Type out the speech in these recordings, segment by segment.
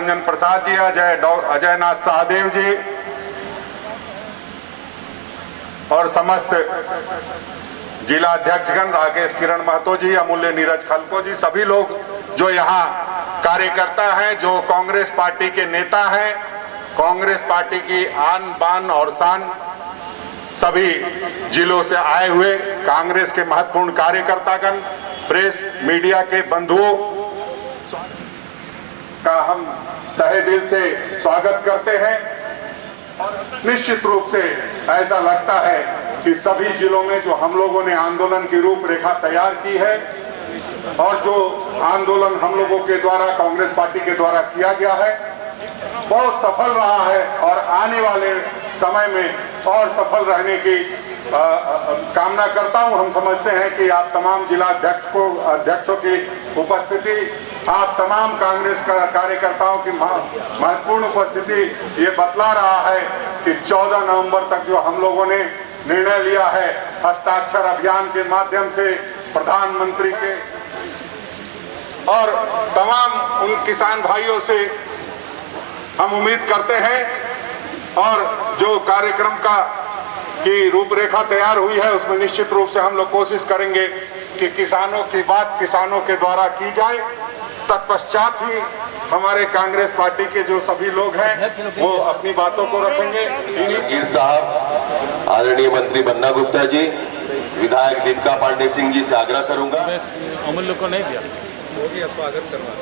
रंजन प्रसाद जी, अजय नाथ सहदेव जी और समस्त जिला अध्यक्षगण, राकेश किरण महतो जी, अमूल्य नीरज खलको जी, सभी लोग जो यहाँ कार्यकर्ता हैं, जो कांग्रेस पार्टी के नेता हैं, कांग्रेस पार्टी की आन बान और शान, सभी जिलों से आए हुए कांग्रेस के महत्वपूर्ण कार्यकर्तागण, प्रेस मीडिया के बंधुओं का हम तहे दिल से स्वागत करते हैं। निश्चित रूप से ऐसा लगता है कि सभी जिलों में जो हम लोगों ने आंदोलन की रूपरेखा तैयार की है और जो आंदोलन हम लोगों के द्वारा, कांग्रेस पार्टी के द्वारा किया गया है, बहुत सफल रहा है और आने वाले समय में और सफल रहने की कामना करता हूं। हम समझते हैं कि आप तमाम जिला अध्यक्षों की उपस्थिति, आप तमाम कांग्रेस कार्यकर्ताओं की महत्वपूर्ण उपस्थिति ये बतला रहा है कि 14 नवंबर तक जो हम लोगों ने निर्णय लिया है हस्ताक्षर अभियान के माध्यम से प्रधानमंत्री के और तमाम उन किसान भाइयों से हम उम्मीद करते हैं और जो कार्यक्रम की रूपरेखा तैयार हुई है उसमें निश्चित रूप से हम लोग कोशिश करेंगे कि किसानों की बात किसानों के द्वारा की जाए। तत्पश्चात ही हमारे कांग्रेस पार्टी के जो सभी लोग हैं वो अपनी बातों को रखेंगे। गिर साहब, आदरणीय मंत्री बन्ना गुप्ता जी, विधायक दीपिका पांडे सिंह जी से आग्रह करूंगा। अमूल्य को नहीं दिया, स्वागत करवा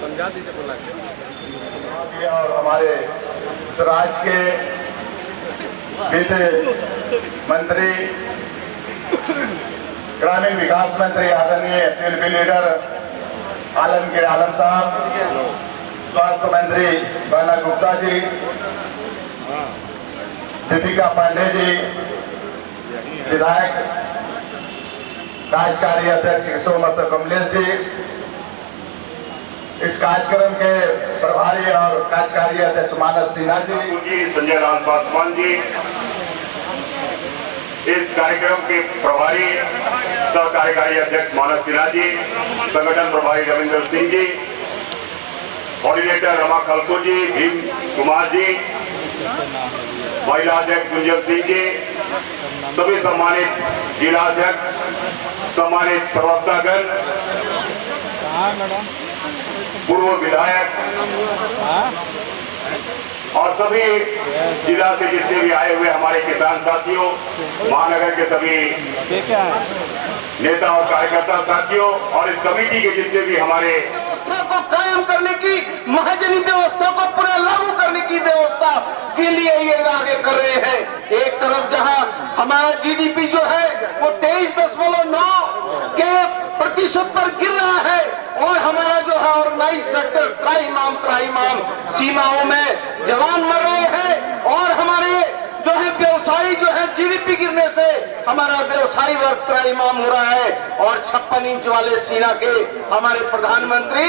समझा दीजिए, बोला और हमारे स्वराज के वित्त मंत्री, ग्रामीण विकास मंत्री आदरणीय एसएलपी लीडर आलमगीर आलम साहब, स्वास्थ्य मंत्री बन्ना गुप्ता जी, दीपिका पांडे जी, विधायक कार्यकारी अध्यक्ष किशोर कमलेश जी, इस कार्यक्रम के प्रभारी और कार्यकारी अध्यक्ष मानस सिन्हा जी, संजय लाल पासवान जी, इस कार्यक्रम के प्रभारी सह कार्यकारी अध्यक्ष मानस सिन्हा जी, संगठन प्रभारी रविंद्र सिंह जी, कोऑर्डिनेटर रमा खलको जी, भीम कुमार जी, महिला अध्यक्ष गुंजन सिंह जी, सभी सम्मानित जिला अध्यक्ष, सम्मानित प्रवक्तागण, पूर्व विधायक और सभी जिला से जितने भी आए हुए हमारे किसान साथियों, महानगर के सभी नेता और कार्यकर्ता साथियों और इस कमेटी के जितने भी हमारे व्यवस्था को कायम करने की, महाजनी व्यवस्था को पूरा लागू करने की व्यवस्था के लिए ये आगे कर रहे हैं। एक तरफ जहां हमारा जीडीपी जो है वो 23.9 के प्रतिशत पर गिर रहा है और हमारा जो है ऑर्गेनाइज सेक्टर त्राहिमाम सीमाओं में जवान मर रहे हैं और हमारे जो है व्यवसायी जो है जीडीपी गिरने से हमारा व्यवसायी वर्ग त्राहिमाम हो रहा है। और 56 इंच वाले सीना के हमारे प्रधानमंत्री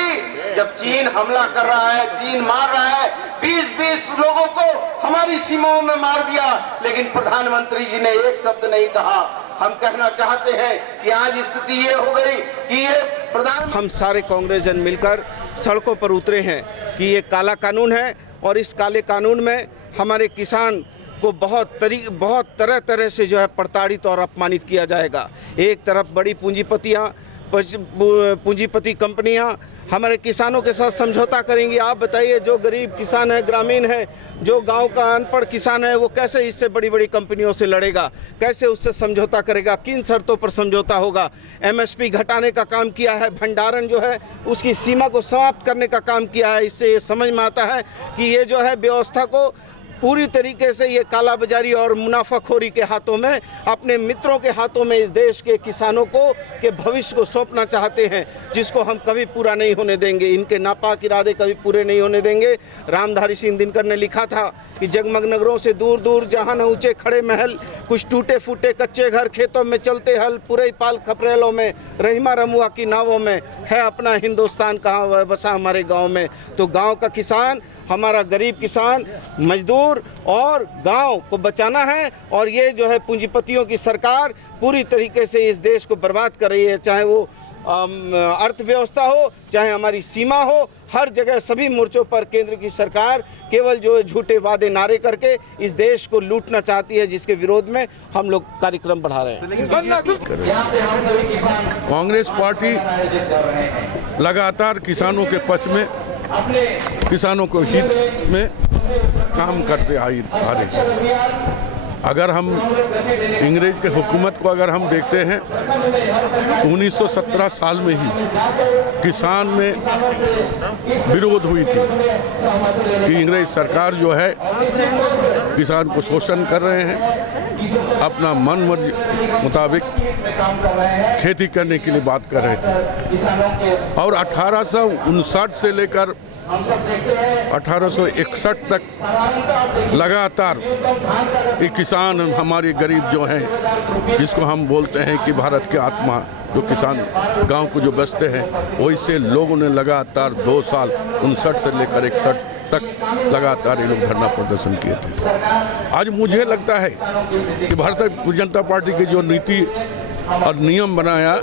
जब चीन हमला कर रहा है, चीन मार रहा है, 20 लोगों को हमारी सीमाओं में मार दिया, लेकिन प्रधानमंत्री जी ने एक शब्द नहीं कहा। हम कहना चाहते हैं कि आज स्थिति ये हो गई कि ये हम सारे कांग्रेस जन मिलकर सड़कों पर उतरे हैं कि ये काला कानून है और इस काले कानून में हमारे किसान को बहुत तरह से जो है प्रताड़ित और अपमानित किया जाएगा। एक तरफ बड़ी पूंजीपति कंपनियां हमारे किसानों के साथ समझौता करेंगी। आप बताइए, जो गरीब किसान है, ग्रामीण है, जो गांव का अनपढ़ किसान है, वो कैसे इससे बड़ी बड़ी कंपनियों से लड़ेगा, कैसे उससे समझौता करेगा, किन शर्तों पर समझौता होगा। एमएसपी घटाने का काम किया है, भंडारण जो है उसकी सीमा को समाप्त करने का काम किया है। इससे ये समझ में आता है कि ये जो है व्यवस्था को पूरी तरीके से ये कालाबाजारी और मुनाफाखोरी के हाथों में, अपने मित्रों के हाथों में इस देश के किसानों के भविष्य को सौंपना चाहते हैं, जिसको हम कभी पूरा नहीं होने देंगे। इनके नापाक इरादे कभी पूरे नहीं होने देंगे। रामधारी सिंह दिनकर ने लिखा था कि जगमग नगरों से दूर दूर जहाँ न ऊंचे खड़े महल, कुछ टूटे फूटे कच्चे घर, खेतों में चलते हल, पुरई पाल खपरेलों में, रहीमा रमुआ की नावों में, है अपना हिंदुस्तान कहाँ बसा हमारे गाँव में। तो गाँव का किसान, हमारा गरीब किसान, मजदूर और गांव को बचाना है। और ये जो है पूंजीपतियों की सरकार पूरी तरीके से इस देश को बर्बाद कर रही है, चाहे वो अर्थव्यवस्था हो, चाहे हमारी सीमा हो, हर जगह सभी मोर्चों पर केंद्र की सरकार केवल जो झूठे वादे नारे करके इस देश को लूटना चाहती है, जिसके विरोध में हम लोग कार्यक्रम बढ़ा रहे हैं। कांग्रेस पार्टी लगातार किसानों के पक्ष में, किसानों को हित में काम करते आ रही है। अगर हम अंग्रेज के हुकूमत को अगर हम देखते हैं, 1917 साल में ही किसान में विरोध हुई थी कि अंग्रेज सरकार जो है किसान को शोषण कर रहे हैं, अपना मन मर्जी मुताबिक खेती करने के लिए बात कर रहे थे। और 1859 से लेकर 1861 तक लगातार ये किसान हमारे गरीब जो हैं, जिसको हम बोलते हैं कि भारत के आत्मा, जो किसान गांव को जो बसते हैं, वैसे लोगों ने लगातार 2 साल 59 से लेकर 61 तक लगातार ये लोग धरना प्रदर्शन किए थे। आज मुझे लगता है कि भारतीय जनता पार्टी की जो नीति और नियम बनाया,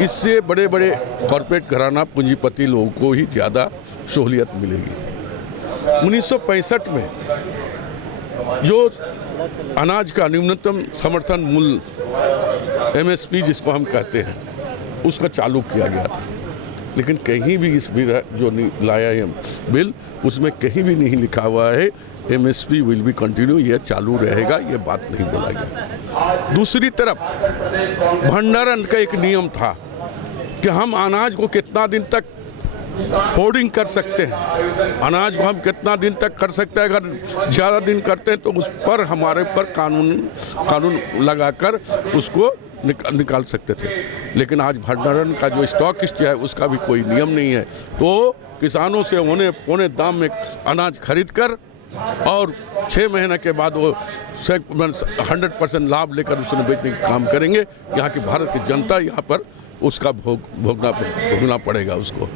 इससे बड़े बड़े कॉरपोरेट घराना पूंजीपति लोगों को ही ज़्यादा सहूलियत मिलेगी। 1965 में जो अनाज का न्यूनतम समर्थन मूल्य MSP जिसको हम कहते हैं, उसका चालू किया गया था, लेकिन कहीं भी इस जो लाया है बिल, उसमें कहीं भी नहीं लिखा हुआ है MSP विल बी कंटिन्यू, यह चालू रहेगा, ये बात नहीं बोला गया। दूसरी तरफ भंडारण का एक नियम था कि हम अनाज को कितना दिन तक होर्डिंग कर सकते हैं, अनाज को हम कितना दिन तक कर सकते हैं। अगर ज़्यादा दिन करते हैं तो उस पर हमारे पर कानून लगाकर उसको निकाल सकते थे, लेकिन आज भंडारण का जो स्टॉक है उसका भी कोई नियम नहीं है। तो किसानों से होने पौने दाम में अनाज खरीद कर और 6 महीने के बाद वो 100% लाभ लेकर उसने बेचने का काम करेंगे। यहाँ की भारत की जनता यहाँ पर उसका भोगना पड़ेगा उसको।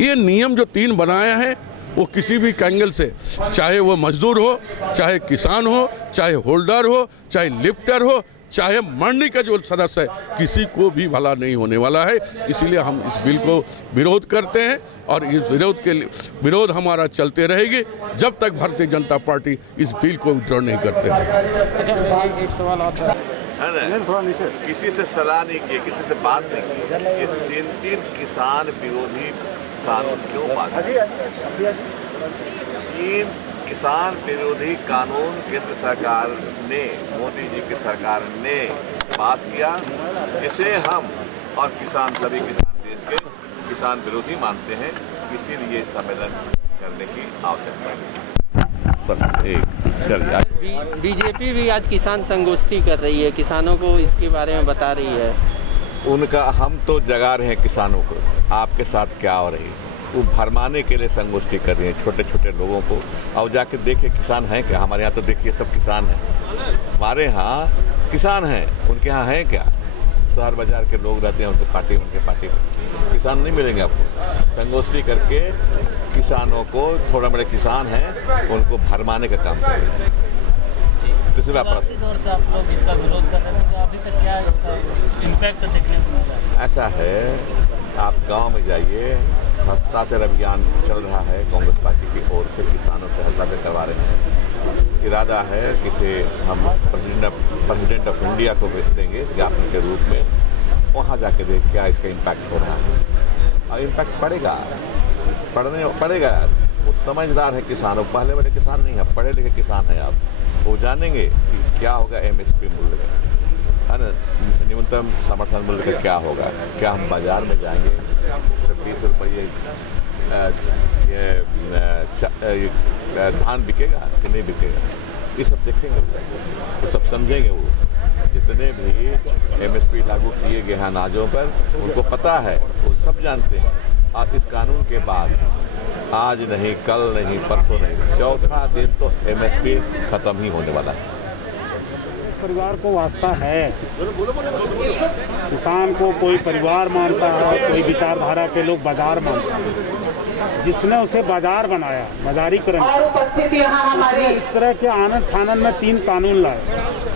ये नियम जो 3 बनाया है, वो किसी भी एंगल से, चाहे वो मजदूर हो, चाहे किसान हो, चाहे होल्डर हो, चाहे लिफ्टर हो, चाहे मंडी का जो सदस्य है, किसी को भी भला नहीं होने वाला है। इसीलिए हम इस बिल को विरोध करते हैं और इस विरोध हमारा चलते रहेगी जब तक भारतीय जनता पार्टी इस बिल को विड्रॉ नहीं करते हैं। एक सवाल आता है, किसी से सलाह नहीं की, किसी से बात नहीं की, ये 3 किसान विरोधी कानून क्यों पास किए? 3 किसान विरोधी कानून केंद्र सरकार ने, मोदी जी की सरकार ने पास किया, जिसे हम और किसान, सभी किसान देश के किसान विरोधी मानते हैं। इसीलिए सम्मेलन करने की आवश्यकता है। बीजेपी भी आज किसान संगोष्ठी कर रही है, किसानों को इसके बारे में बता रही है। उनका, हम तो जगा रहे हैं किसानों को, आपके साथ क्या हो रही है, वो भरमाने के लिए संगोष्ठी कर रही है छोटे छोटे लोगों को। और जाके देखिए किसान हैं क्या? हमारे यहाँ तो देखिए सब किसान हैं, हमारे यहाँ किसान हैं, उनके यहाँ हैं क्या? शहर बाजार के लोग रहते हैं, उनके पार्टी में किसान नहीं मिलेंगे आपको। संगोष्ठी करके किसानों को, थोड़ा बड़े किसान हैं, उनको भरमाने का काम करें। तीसरा प्रश्न, दौर से आप लोग इसका विरोध कर रहे थे, तो अभी तक क्या इम्पैक्ट देखने को मिला? ऐसा है, आप गांव में जाइए, हस्ताक्षर अभियान चल रहा है कांग्रेस पार्टी की ओर से, किसानों से हस्ताक्षर करवा रहे हैं। इरादा है कि इसे हम प्रेसिडेंट ऑफ इंडिया को भेज देंगे ज्ञापन के रूप में, वहाँ जाके देख क्या इसका इम्पैक्ट हो रहा है। और इम्पैक्ट पड़ेगा। वो समझदार है किसानों, पहले वाले किसान नहीं है, पढ़े लिखे किसान हैं। आप वो जानेंगे कि क्या होगा MSP मूल्य का, है ना, न्यूनतम समर्थन मूल्य का क्या होगा। क्या हम बाजार में जाएंगे तो 20 रुपये धान बिकेगा कि नहीं बिकेगा, ये सब देखेंगे, वो सब समझेंगे। वो जितने भी MSP लागू किए गए हैं अनाजों पर, उनको पता है, वो सब जानते हैं। और इस कानून के बाद आज नहीं, कल नहीं, परसों नहीं, 4था दिन तो MSP खत्म ही होने वाला है। परिवार को वास्ता है, किसान को कोई परिवार मानता है, कोई विचारधारा के लोग बाजार मानते हैं। जिसने उसे बाजार बनाया, बाजारीकरण, और उपस्थित यहाँ हमारी इस तरह के आनंद फानन में 3 कानून लाए,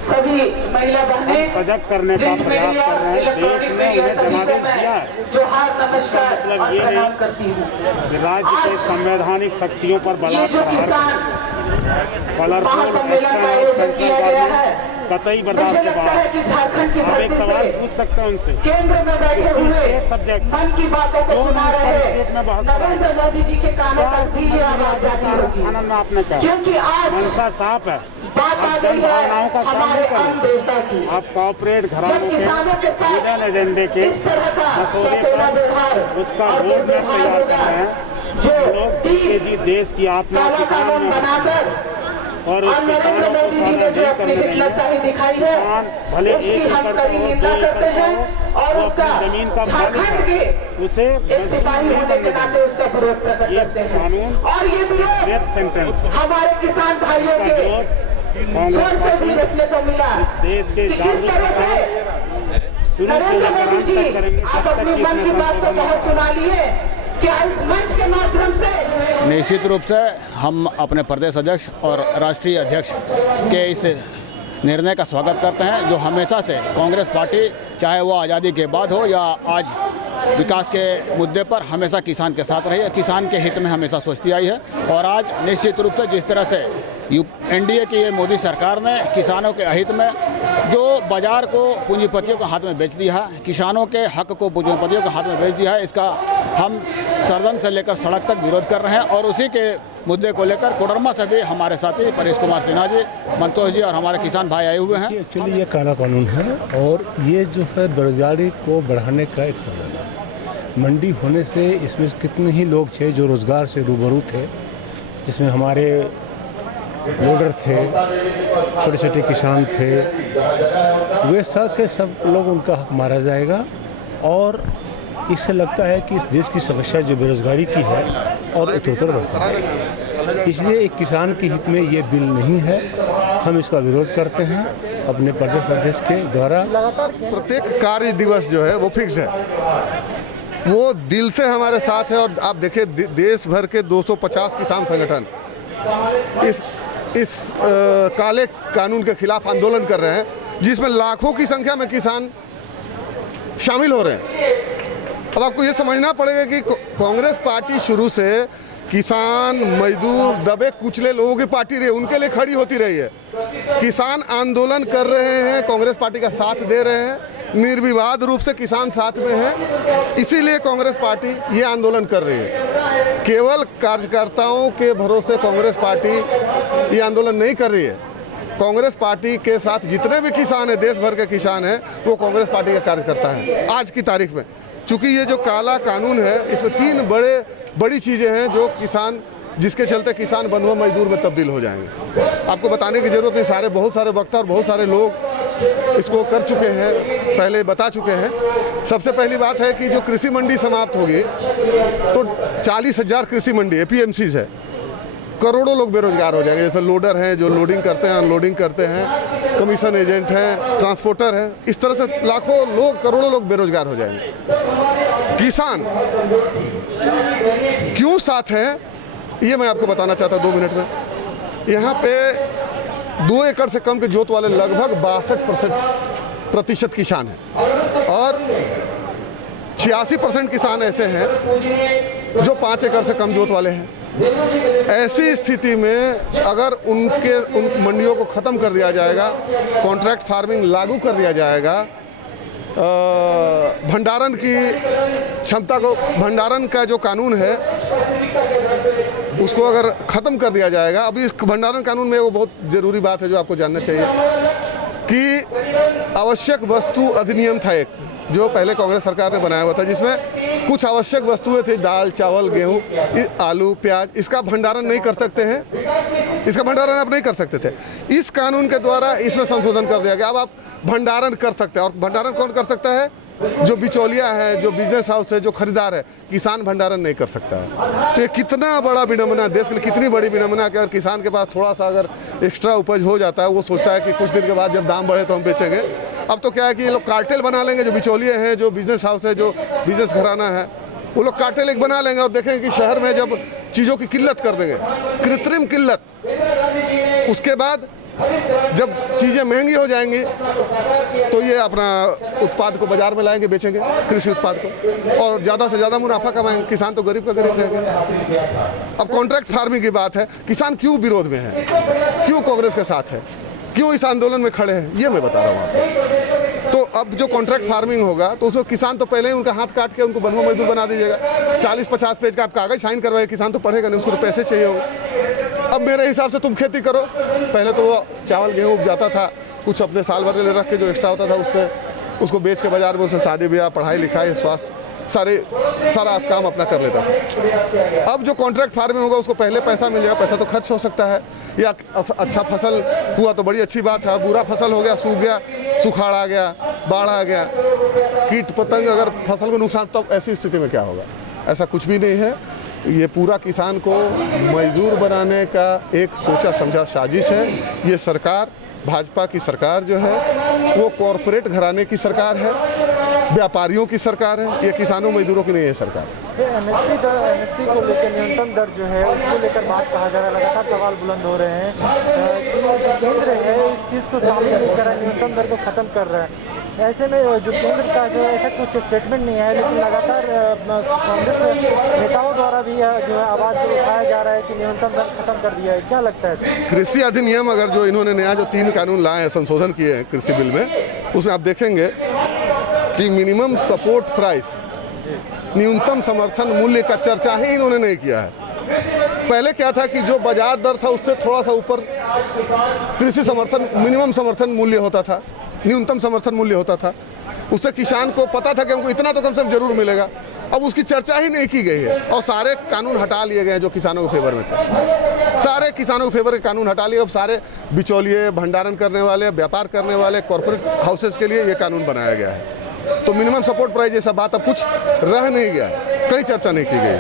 सभी महिला बहनें सजग करने का प्रयास कर रहे हैं। देश ने उन्हें जनादेश दिया है। जोहार नमस्कार मतलब ये प्रणाम करती हूँ। कि राज्य के संवैधानिक शक्तियों पर ये जो किसान महासम्मेलन का आयोजन किया गया है, कतई बर्दाश्त मुझे के लगता है बाद कि झारखंड की आप एक धरती सवाल से पूछ सकते हैं उनसे, केंद्र में बैठे हुए सब्जेक्ट मन की बातों को सुना रहे स्टेट में बहस कर रहे हैं। नरेंद्र मोदी जी के कानों तक भी ये आवाज जाती होगी, आनंद में आपने कहा क्योंकि आज मनसा साफ है। बात आ आप गई जनभावनाओं है का काम हमारे नहीं कर अन्न रहे। देवता की। आप कॉर्पोरेट घरानों जब के किसानों के साथ हिडन एजेंडे के इस तरह का मसौदे सौतेला व्यवहार पर उसका और रोड मैप दुर्व्यवहार तैयार कर होगा, रहे हैं। जो लोग जी देश की आत्मा काला किसान कानून में बनाकर और उस और नरेंद्र किसानों को मोदी जी ने जो साझा अपनी नहीं करने हिटलरशाही दिखाई है, किसान भले उसकी 1 हम एकड़ कड़ी हो, 2 निंदा करते एकड़ हैं हो, और वो उसका अपनी जमीन का मालिक झारखंड है, के उसे एक सिपाही होने के नाते उसका विरोध प्रकट ये करते हैं। कानून और ये विरोध डेथ सेंटेंस हमारे किसान भाइयों का के विरोध स्वर से भी कांग्रेस देखने को मिला देश के कि किस तरह से शुरू से नरेंद्र लेकर मोदी अंत जी तक करेंगे आप जब अपनी तक मन की बात तो बहुत सुना लिए, क्या इस मंच के माध्यम से निश्चित रूप से हम अपने प्रदेश अध्यक्ष और राष्ट्रीय अध्यक्ष के इस निर्णय का स्वागत करते हैं, जो हमेशा से कांग्रेस पार्टी, चाहे वो आज़ादी के बाद हो या आज विकास के मुद्दे पर, हमेशा किसान के साथ रही है, किसान के हित में हमेशा सोचती आई है। और आज निश्चित रूप से जिस तरह से एनडीए की ये मोदी सरकार ने किसानों के हित में जो बाजार को पूंजीपतियों के हाथ में बेच दिया है, किसानों के हक को पूंजीपतियों के हाथ में बेच दिया है, इसका हम सदन से लेकर सड़क तक विरोध कर रहे हैं। और उसी के मुद्दे को लेकर कोडरमा से भी हमारे साथी परेश कुमार सिन्हा जी, मंतोष जी और हमारे किसान भाई आए हुए हैं। एक्चुअली ये काला कानून है और ये जो है बेरोजगारी को बढ़ाने का एक साधन है। मंडी होने से इसमें कितने ही लोग थे जो रोजगार से रूबरू थे, जिसमें हमारे लोडर थे, छोटे छोटे किसान थे, वे सब के सब लोग उनका हक मारा जाएगा। और इससे लगता है कि इस देश की समस्या जो बेरोजगारी की है और उत्तरोत्तर बढ़ता है, इसलिए एक किसान के हित में ये बिल नहीं है। हम इसका विरोध करते हैं अपने प्रदेश अध्यक्ष के द्वारा। प्रत्येक कार्य दिवस जो है वो फिक्स है, वो दिल से हमारे साथ है। और आप देखिए देश भर के 250 किसान संगठन इस काले कानून के खिलाफ आंदोलन कर रहे हैं, जिसमें लाखों की संख्या में किसान शामिल हो रहे हैं। अब आपको ये समझना पड़ेगा कि कांग्रेस पार्टी शुरू से किसान, मजदूर, दबे कुचले लोगों की पार्टी रही, उनके लिए खड़ी होती रही है। किसान आंदोलन कर रहे हैं, कांग्रेस पार्टी का साथ दे रहे हैं, निर्विवाद रूप से किसान साथ में है, इसीलिए कांग्रेस पार्टी ये आंदोलन कर रही है। केवल कार्यकर्ताओं के भरोसे कांग्रेस पार्टी ये आंदोलन नहीं कर रही है। कांग्रेस पार्टी के साथ जितने भी किसान हैं, देश भर के किसान हैं, वो कांग्रेस पार्टी का कार्यकर्ता है आज की तारीख में। चूँकि ये जो काला कानून है, इसमें 3 बड़ी चीज़ें हैं जो किसान, जिसके चलते किसान बंधुआ मजदूर में तब्दील हो जाएंगे। आपको बताने की जरूरत नहीं, बहुत सारे वक्ता और बहुत सारे लोग इसको कर चुके हैं, पहले बता चुके हैं। सबसे पहली बात है कि जो कृषि मंडी समाप्त होगी तो 40,000 कृषि मंडी एपीएमसीज है, करोड़ों लोग बेरोजगार हो जाएंगे। जैसे लोडर हैं जो लोडिंग करते हैं, अनलोडिंग करते हैं, कमीशन एजेंट हैं, ट्रांसपोर्टर हैं, इस तरह से लाखों लोग, करोड़ों लोग बेरोजगार हो जाएंगे। किसान क्यों साथ हैं ये मैं आपको बताना चाहता हूँ 2 मिनट में। यहाँ पे 2 एकड़ से कम के जोत वाले लगभग 62% किसान हैं और 86% किसान ऐसे हैं जो 5 एकड़ से कम जोत वाले हैं। ऐसी स्थिति में अगर उन मंडियों को ख़त्म कर दिया जाएगा, कॉन्ट्रैक्ट फार्मिंग लागू कर दिया जाएगा, भंडारण की क्षमता को, भंडारण का जो कानून है उसको अगर ख़त्म कर दिया जाएगा। अभी इस भंडारण कानून में वो बहुत ज़रूरी बात है जो आपको जानना चाहिए कि आवश्यक वस्तु अधिनियम था एक, जो पहले कांग्रेस सरकार ने बनाया हुआ था, जिसमें कुछ आवश्यक वस्तुएं थी, दाल, चावल, गेहूं, आलू, प्याज, इसका भंडारण नहीं कर सकते हैं, इसका भंडारण आप नहीं कर सकते थे। इस कानून के द्वारा इसमें संशोधन कर दिया गया। अब आप भंडारण कर सकते हैं। और भंडारण कौन कर सकता है? जो बिचौलिया है, जो बिजनेस हाउस है, जो खरीदार है। किसान भंडारण नहीं कर सकता है। तो ये कितना बड़ा विडंबना, देश के लिए कितनी बड़ी विडंबना कि अगर किसान के पास थोड़ा सा अगर एक्स्ट्रा उपज हो जाता है, वो सोचता है कि कुछ दिन के बाद जब दाम बढ़े तो हम बेचेंगे। अब तो क्या है कि ये लोग कार्टेल बना लेंगे, जो बिचौलिए हैं, जो बिजनेस हाउस है, जो बिजनेस घराना है, वो लोग कार्टेल एक बना लेंगे और देखेंगे कि शहर में जब चीज़ों की किल्लत कर देंगे, कृत्रिम किल्लत, उसके बाद जब चीज़ें महंगी हो जाएंगी तो ये अपना उत्पाद को बाजार में लाएंगे, बेचेंगे कृषि उत्पाद को, और ज़्यादा से ज़्यादा मुनाफा कमाएंगे। किसान तो गरीब का गरीब रहेगा। अब कॉन्ट्रैक्ट फार्मिंग की बात है, किसान क्यों विरोध में है, क्यों कांग्रेस के साथ है, क्यों इस आंदोलन में खड़े हैं, ये मैं बता रहा हूँ आपको। तो अब जो कॉन्ट्रैक्ट फार्मिंग होगा तो उसमें किसान तो पहले ही उनका हाथ काट के उनको बंधुआ मजदूर बना दीजिएगा। 40-50 पेज का आप कागज साइन करवाए, किसान तो पढ़ेगा नहीं, उसको तो पैसे चाहिए होगा। अब मेरे हिसाब से तुम खेती करो, पहले तो वो चावल गेहूँ उपजाता था, कुछ अपने साल भर ले रख के जो एक्स्ट्रा होता था उससे उसको बेच के बाजार में उससे शादी ब्याह, पढ़ाई लिखाई, स्वास्थ्य, सारा काम अपना कर लेता था। अब जो कॉन्ट्रैक्ट फार्मिंग होगा उसको पहले पैसा मिल जाएगा, पैसा तो खर्च हो सकता है, या अच्छा फसल हुआ तो बड़ी अच्छी बात है, बुरा फसल हो गया, सूख गया, सुखाड़ आ गया, बाढ़ आ गया, कीट पतंग अगर फसल को नुकसान, तो ऐसी स्थिति में क्या होगा? ऐसा कुछ भी नहीं है। ये पूरा किसान को मजदूर बनाने का एक सोचा समझा साजिश है। ये सरकार, भाजपा की सरकार जो है वो कॉरपोरेट घराने की सरकार है, व्यापारियों की सरकार है, ये किसानों मजदूरों की नहीं है सरकार। एमएसपी को लेकर न्यूनतम दर जो है उसको लेकर बात कहा जा रहा है, लगातार सवाल बुलंद हो रहे हैं कि केंद्र है इस चीज़ को सामने नहीं कर रहा है, न्यूनतम दर को ख़त्म कर रहा है। ऐसे में जो केंद्र का जो ऐसा कुछ स्टेटमेंट नहीं है, लेकिन लगातार कांग्रेस नेताओं द्वारा भी जो है आवाज़ उठाया जा रहा है कि न्यूनतम दर खत्म कर दिया है। क्या लगता है? कृषि अधिनियम अगर जो इन्होंने नया जो 3 कानून लाए हैं, संशोधन किए हैं कृषि बिल में, उसमें आप देखेंगे कि मिनिमम सपोर्ट प्राइस, न्यूनतम समर्थन मूल्य का चर्चा ही इन्होंने नहीं किया है। पहले क्या था कि जो बाजार दर था उससे थोड़ा सा ऊपर कृषि समर्थन, मिनिमम समर्थन मूल्य होता था, न्यूनतम समर्थन मूल्य होता था, उससे किसान को पता था कि हमको इतना तो कम से कम जरूर मिलेगा। अब उसकी चर्चा ही नहीं की गई है और सारे कानून हटा लिए गए हैं जो किसानों के फेवर में थे। सारे किसानों के फेवर के कानून हटा लिए, अब सारे बिचौलिए, भंडारण करने वाले, व्यापार करने वाले कॉर्पोरेट हाउसेस के लिए ये कानून बनाया गया है। तो मिनिमम सपोर्ट प्राइस जैसा बात अब कुछ रह नहीं गया, कहीं चर्चा नहीं की गई।